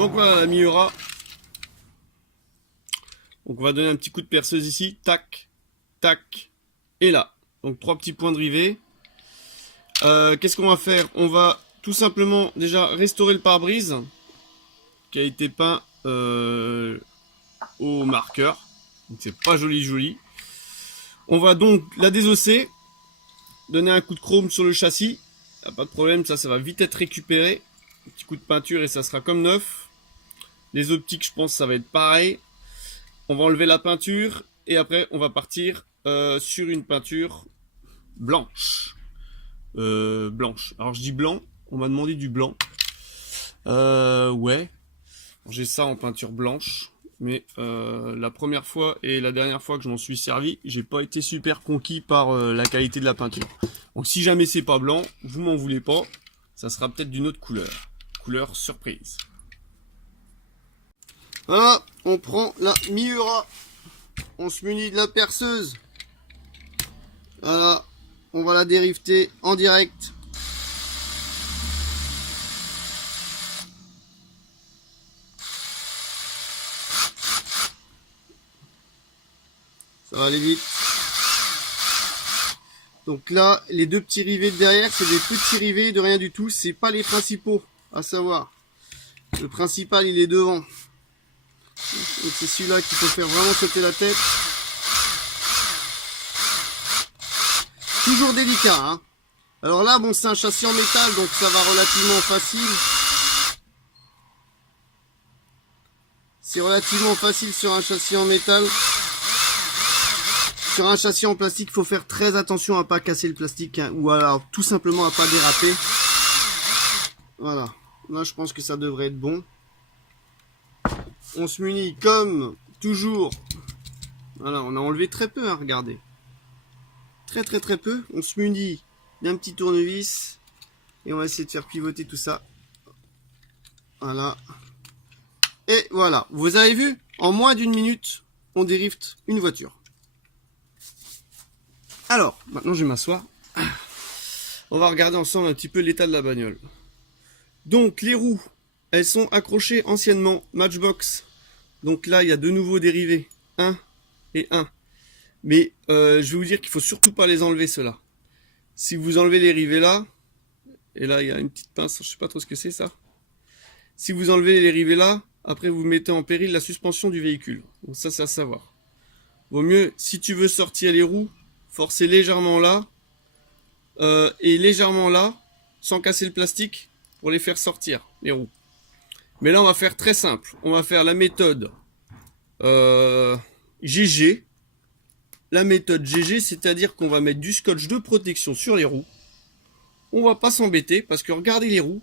Donc voilà la Miura. Donc on va donner un petit coup de perceuse ici. Tac, tac, et là. Donc 3 petits points de rivet. Qu'est-ce qu'on va faire? On va tout simplement déjà restaurer le pare-brise qui a été peint au marqueur. Donc c'est pas joli joli. On va donc la désosser, donner un coup de chrome sur le châssis. Pas de problème, ça va vite être récupéré. Un petit coup de peinture et ça sera comme neuf. Les optiques, je pense, ça va être pareil. On va enlever la peinture et après on va partir sur une peinture blanche. Blanche. Alors je dis blanc, on m'a demandé du blanc. Ouais. J'ai ça en peinture blanche. Mais la première fois et la dernière fois que je m'en suis servi, j'ai pas été super conquis par la qualité de la peinture. Donc si jamais c'est pas blanc, vous m'en voulez pas. Ça sera peut-être d'une autre couleur. Couleur surprise. Voilà, on prend la Miura. On se munit de la perceuse. Voilà, on va la dérifter en direct. Ça va aller vite. Donc là, les deux petits rivets de derrière, c'est des petits rivets de rien du tout. C'est pas les principaux, à savoir. Le principal, il est devant. Donc c'est celui-là qu'il faut faire vraiment sauter la tête. Toujours délicat, hein. Alors là, bon, c'est un châssis en métal, donc ça va relativement facile. C'est relativement facile sur un châssis en métal. Sur un châssis en plastique, il faut faire très attention à pas casser le plastique, hein, ou alors tout simplement à pas déraper. Voilà. Là, je pense que ça devrait être bon. On se munit comme toujours. Voilà, on a enlevé très peu, hein, regardez. Très peu. On se munit d'un petit tournevis. Et on va essayer de faire pivoter tout ça. Voilà. Et voilà. Vous avez vu? En moins d'une minute, on dérifte une voiture. Alors, maintenant je vais m'asseoir. On va regarder ensemble un petit peu l'état de la bagnole. Donc les roues, elles sont accrochées anciennement Matchbox. Donc là, il y a de nouveaux dérivés. 1 et 1. Mais je vais vous dire qu'il faut surtout pas les enlever ceux-là. Si vous enlevez les rivets là, et là il y a une petite pince, je sais pas trop ce que c'est ça. Si vous enlevez les rivets là, après vous mettez en péril la suspension du véhicule. Donc ça c'est à savoir. Vaut mieux, si tu veux sortir les roues, forcer légèrement là et légèrement là, sans casser le plastique, pour les faire sortir, les roues. Mais là on va faire très simple. On va faire la méthode GG. La méthode GG, c'est-à-dire qu'on va mettre du scotch de protection sur les roues. On va pas s'embêter parce que regardez les roues,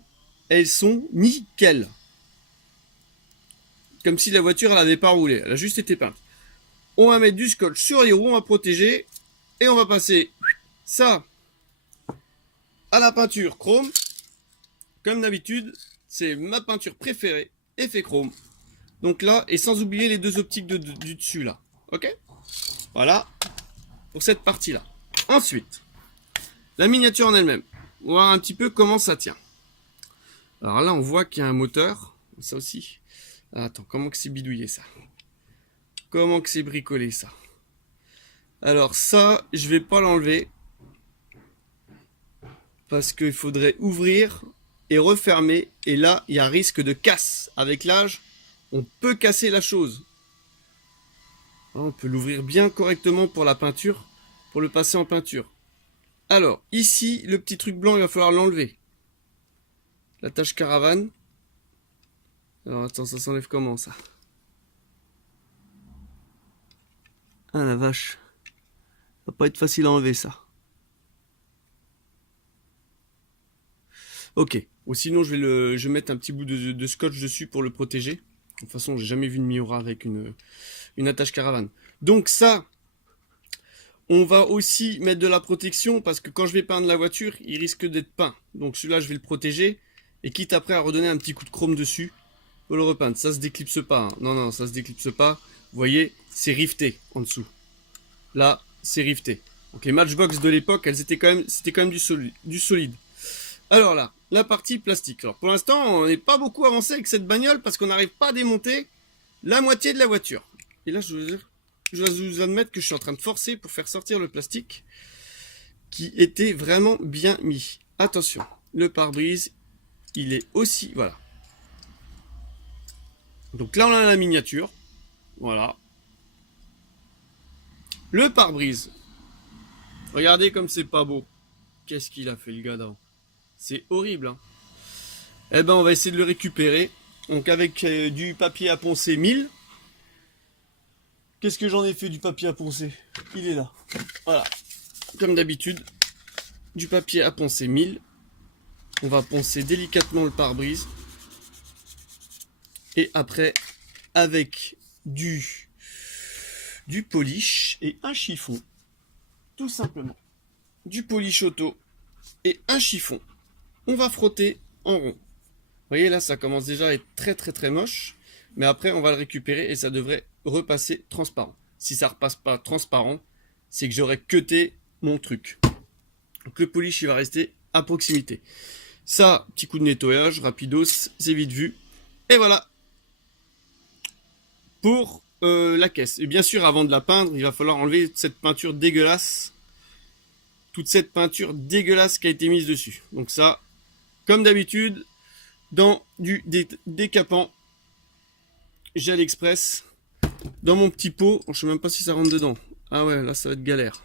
elles sont nickel. Comme si la voiture elle avait pas roulé, elle a juste été peinte. On va mettre du scotch sur les roues, on va protéger et on va passer ça à la peinture chrome. Comme d'habitude, c'est ma peinture préférée, effet chrome. Donc là, et sans oublier les deux optiques du dessus là. Ok? Voilà, pour cette partie-là. Ensuite, la miniature en elle-même. On va voir un petit peu comment ça tient. Alors là, on voit qu'il y a un moteur. Ça aussi. Attends, comment que c'est bidouillé ça? Comment que c'est bricolé ça? Alors ça, je vais pas l'enlever. Parce qu'il faudrait ouvrir et refermer. Et là, il y a risque de casse. Avec l'âge, on peut casser la chose. On peut l'ouvrir bien correctement pour la peinture, pour le passer en peinture. Alors, ici, le petit truc blanc, il va falloir l'enlever. L'attache caravane. Alors, attends, ça s'enlève comment, ça? Ah, la vache. Ça va pas être facile à enlever, ça. Ok. Ou sinon, je vais mettre un petit bout de scotch dessus pour le protéger. De toute façon, j'ai jamais vu une Miura avec une attache caravane. Donc ça, on va aussi mettre de la protection parce que quand je vais peindre la voiture, il risque d'être peint. Donc celui-là, je vais le protéger. Et quitte après à redonner un petit coup de chrome dessus, pour le repeindre. Ça se déclipse pas. Hein. Non, non, ça se déclipse pas. Vous voyez, c'est rifté en dessous. Là, c'est rifté. Donc les Matchbox de l'époque, c'était quand même du solide. Alors là, la partie plastique. Alors pour l'instant, on n'est pas beaucoup avancé avec cette bagnole parce qu'on n'arrive pas à démonter la moitié de la voiture. Et là, je dois vous admettre que je suis en train de forcer pour faire sortir le plastique qui était vraiment bien mis. Attention, le pare-brise, il est aussi... Voilà. Donc là, on a la miniature. Voilà. Le pare-brise. Regardez comme c'est pas beau. Qu'est-ce qu'il a fait le gars d'avant? C'est horrible, hein. Eh ben, on va essayer de le récupérer. Donc avec du papier à poncer 1000. Qu'est-ce que j'en ai fait du papier à poncer? Il est là. Voilà. Comme d'habitude, du papier à poncer 1000. On va poncer délicatement le pare-brise. Et après, avec du polish et un chiffon. Tout simplement. Du polish auto et un chiffon. On va frotter en rond. Vous voyez là, ça commence déjà à être très très très moche. Mais après, on va le récupérer et ça devrait repasser transparent. Si ça repasse pas transparent, c'est que j'aurais cuté mon truc. Donc le polish, il va rester à proximité. Ça, petit coup de nettoyage, rapidos, c'est vite vu. Et voilà. Pour la caisse. Et bien sûr, avant de la peindre, il va falloir enlever cette peinture dégueulasse. Toute cette peinture dégueulasse qui a été mise dessus. Donc ça, comme d'habitude, dans du décapant gel express, dans mon petit pot. Je sais même pas si ça rentre dedans. Ah ouais, là ça va être galère.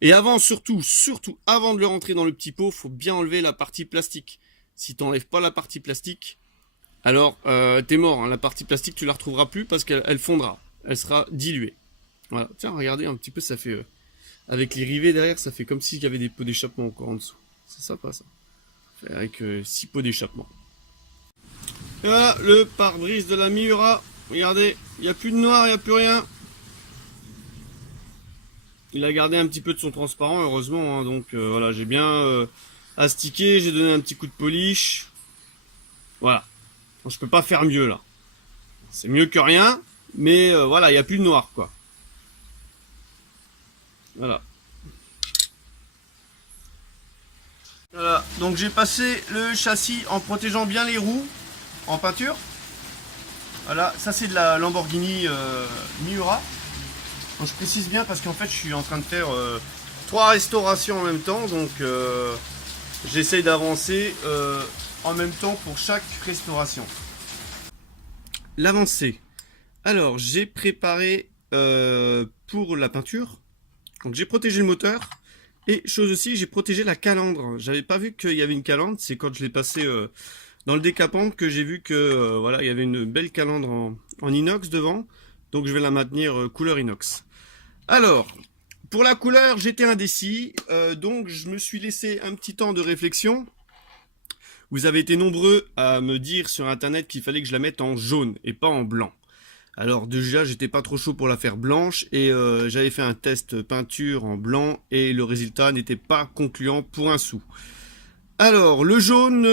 Et avant, surtout, avant de le rentrer dans le petit pot, faut bien enlever la partie plastique. Si tu n'enlèves pas la partie plastique, alors t'es mort. Hein. La partie plastique, tu la retrouveras plus parce qu'elle fondra. Elle sera diluée. Voilà. Tiens, regardez un petit peu, ça fait... avec les rivets derrière, ça fait comme s'il y avait des pots d'échappement encore en dessous. C'est sympa ça. Avec 6 pots d'échappement. Et voilà le pare-brise de la Miura. Regardez, il n'y a plus de noir, il n'y a plus rien. Il a gardé un petit peu de son transparent, heureusement. Hein, donc voilà, j'ai bien astiqué, j'ai donné un petit coup de polish. Voilà. Donc, je peux pas faire mieux là. C'est mieux que rien, mais voilà, il n'y a plus de noir quoi. Voilà. Voilà, donc j'ai passé le châssis en protégeant bien les roues en peinture. Voilà, ça c'est de la Lamborghini Miura. Donc, je précise bien parce qu'en fait je suis en train de faire 3 restaurations en même temps, donc j'essaye d'avancer en même temps pour chaque restauration. L'avancée. Alors j'ai préparé pour la peinture, donc j'ai protégé le moteur. Et chose aussi, j'ai protégé la calandre. J'avais pas vu qu'il y avait une calandre. C'est quand je l'ai passé dans le décapant que j'ai vu que voilà, il y avait une belle calandre en inox devant. Donc je vais la maintenir couleur inox. Alors, pour la couleur, j'étais indécis. Donc je me suis laissé un petit temps de réflexion. Vous avez été nombreux à me dire sur internet qu'il fallait que je la mette en jaune et pas en blanc. Alors déjà, j'étais pas trop chaud pour la faire blanche et j'avais fait un test peinture en blanc et le résultat n'était pas concluant pour un sou. Alors, le jaune,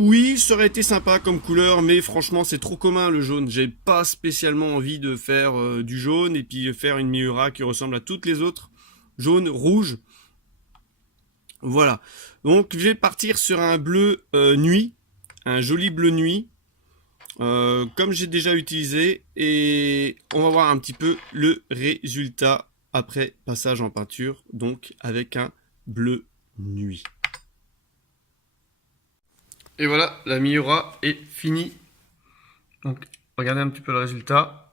oui, ça aurait été sympa comme couleur, mais franchement, c'est trop commun le jaune. J'ai pas spécialement envie de faire du jaune et puis faire une Miura qui ressemble à toutes les autres. Jaune, rouge. Voilà. Donc, je vais partir sur un bleu nuit, un joli bleu nuit. Comme j'ai déjà utilisé, et on va voir un petit peu le résultat après passage en peinture, donc avec un bleu nuit. Et voilà, la Miura est finie. Donc regardez un petit peu le résultat.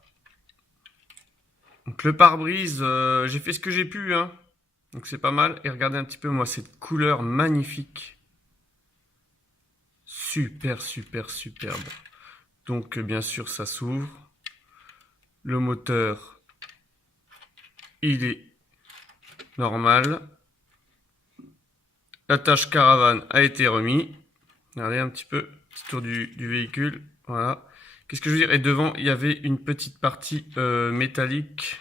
Donc le pare-brise, j'ai fait ce que j'ai pu, hein. Donc c'est pas mal. Et regardez un petit peu moi cette couleur magnifique. Super, super, superbe. Donc bien sûr ça s'ouvre. Le moteur, il est normal. L'attache caravane a été remis. Regardez un petit peu, petit tour du véhicule. Voilà. Qu'est-ce que je veux dire? Et devant, il y avait une petite partie métallique.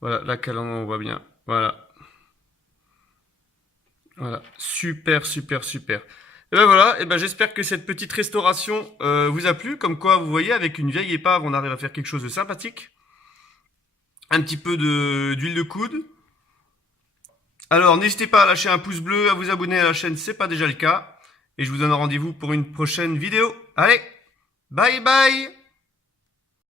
Voilà, la calandre, on voit bien. Voilà. Voilà. Super, super, super. Et ben voilà, et ben j'espère que cette petite restauration vous a plu. Comme quoi, vous voyez, avec une vieille épave, on arrive à faire quelque chose de sympathique. Un petit peu d'huile de coude. Alors, n'hésitez pas à lâcher un pouce bleu, à vous abonner à la chaîne, c'est pas déjà le cas. Et je vous donne rendez-vous pour une prochaine vidéo. Allez, bye bye!